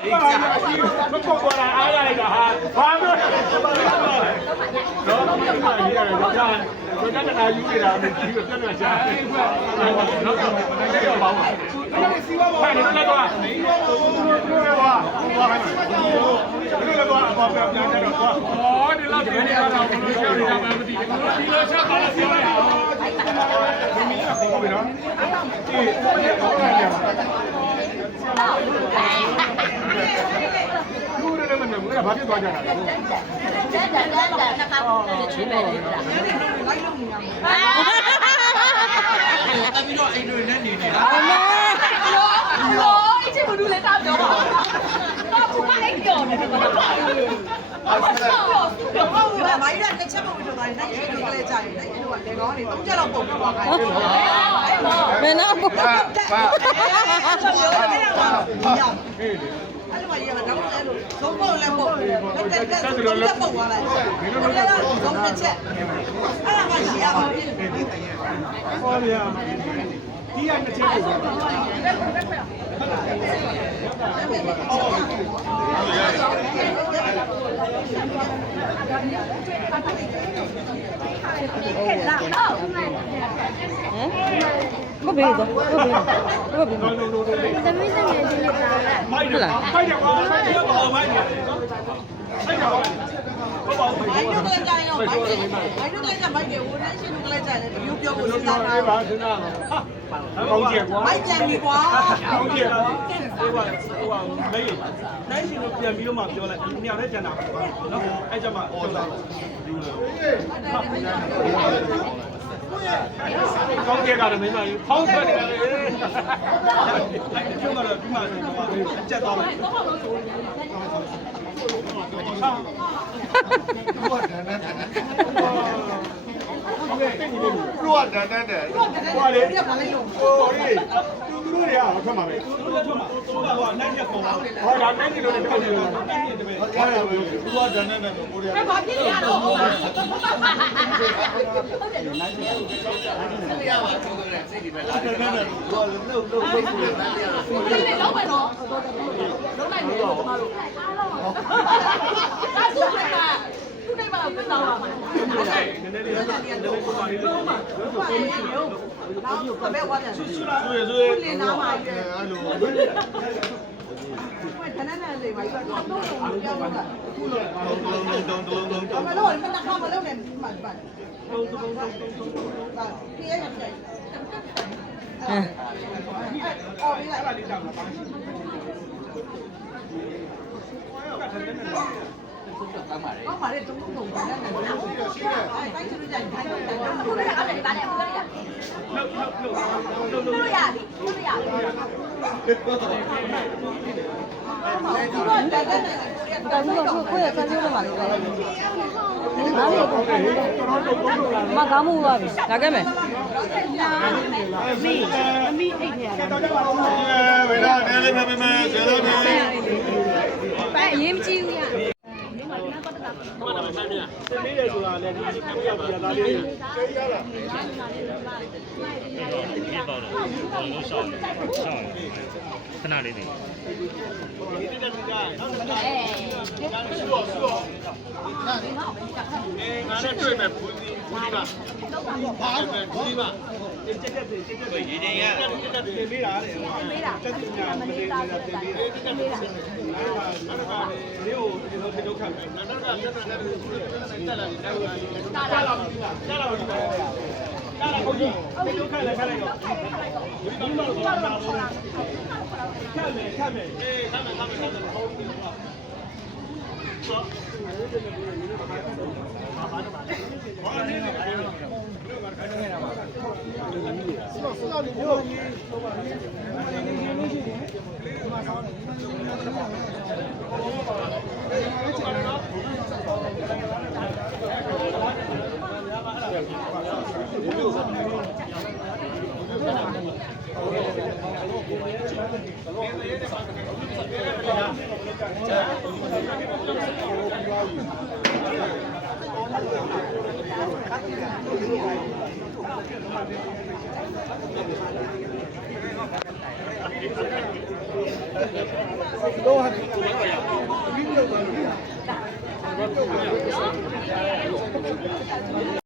过过来，哎呀，那个哈，反正然后你看，你看，人家那有的啦，没几个，真的是。这个包嘛，快点来多，哦，你老爹你老老，我们小的家买不地，你老小搞了小的。လူတွေလည်းမနေဘူးအဲ့ဒါဘာဖြစ်သွားကြတာလဲချွေးမယ်လေလားလိုက်လို့မရဘူးအဲ့ပြီးတော့အိမ်တွေနဲ့နေနေတာလောအချင်းမတို့လည်းတာပြောပါတော့သူကအိမ်ကြော်နေတယ်ဘာလို့ဟုတ်ပါမိုင်းရတစ်ချက်ပုံထုတ်သွားတယ်နိုင်ရှင်တွေကလည်းကြာတယ်နိုင်ရှင်တို့ကလေကောင်းနေ3ချက်လောက်ပုံထုတ်သွားခိုင်းတယ်မင်းတော့ဘာအဲ့လိုမှရမှာတော့အဲ့လိုသုံးပုံလည်းပုံတက်သုံးချက်ပုံသွားလိုက်ဘယ်လိုလဲသုံးတစ်ချက်အဲ့ဒါမှရှိရပါဘူးဟောဗျာဒီကတစ်ချက်ပုံကိုဘေးတော့ကိုဘေးသမီးစနေဒီနေ့ပါလားမိုက်တယ်မိုက်တယ်ကွာမိုက်တယ်ကွာမိုက်တယ်မိုက်တယ်ကွာမိုင်းတို့ကကြရင်တော့မိုင်းတို့ကမိုက်တယ်ဟိုနိုင်ရှင်တို့ကလည်းကြတယ်ဒီလိုပြောဖို့စဉ်းစားတာပါစဉ်းစားကောင်းကြကွာမိုက်ပြန်ပြီကွာကောင်းကြဟိုကမေးနိုင်ရှင်တို့ပြန်ပြီးတော့မှပြောလိုက်ဒီမြောက်နဲ့ကျန်တာနော်အဲ့ကြမှာပြောတာကောင်းကြကတော့မင်းမကြီးဖောင်းထွက်နေတယ်ကျုံကတော့ဒီမှာအကျက်သွားမယ်弱等等等，ဟိုလေဟိုလေသူတို့တွေကဟောထွက်မှာပဲသူတို့လည်းထွက်မှာသူကဟိုနိုင်ရက်ပုံဟောဒါနိုင်ကြီးလို့လည်းတောက်နေတယ်နိုင်ကြီးတပည့်我看了没有？弱等等等，我俩。ဘာဖြစ်နေရတော့ဟုတ်ပါဘူး等等等，我漏。你老板咯，老板你老板咯，他说的嘛，不对吧？不知道啊。နည်းနည်းလေးပုံပါလေးလုံးပါ然后特别我的，ဆွေ练哪嘛的，哎呦，喂，看那那里嘛，一个都有标的，咚。我们老你们那看我老年蛮办，别人的。哦，你来。có mà đây chúng cũng cùng cái này cái chú dành cái chú đây là cái này bán em chú đây à chú đây àကိုယ့်ရဲ့ဆန်းကျိုးလို့ပါလေနားလေးမကောင်းမှုပါပြီလာခဲ့မယ်အမိအိတ်ထဲရတာ喂，那来来来来，谁来来？ပဲအရေးမကြီးဘူးရမှန်တယ်ဆိုင်ပြန်သင်ပေးတယ်ဆိုတာလည်းဒီကံပြပြသားလေးဒီပေါတော့ဘောလုံးရှောင်းခဏလေးနေဒီတက်ကြငါနဲ့တွေ့မယ်ဘူးဒီပါဘာဘူးဒီပါတက်ရေးချင်းရတက်တင်ပေးတာလေတက်တင်ညာမလေးလာတင်ပေးတယ်တက်ပေးတာနောက်ကလေးကိုဒီလိုဖြစ်တော့ခံမယ်နောက်ကတက်လာတယ်တက်လာတယ်တက်လာကိုကြီးဒီလိုခံလိုက်ခလိုက်တော့ဒီမှာတော့လာတော့ခံမယ်အေးခံမယ်ဟောပြီးတော့ တော့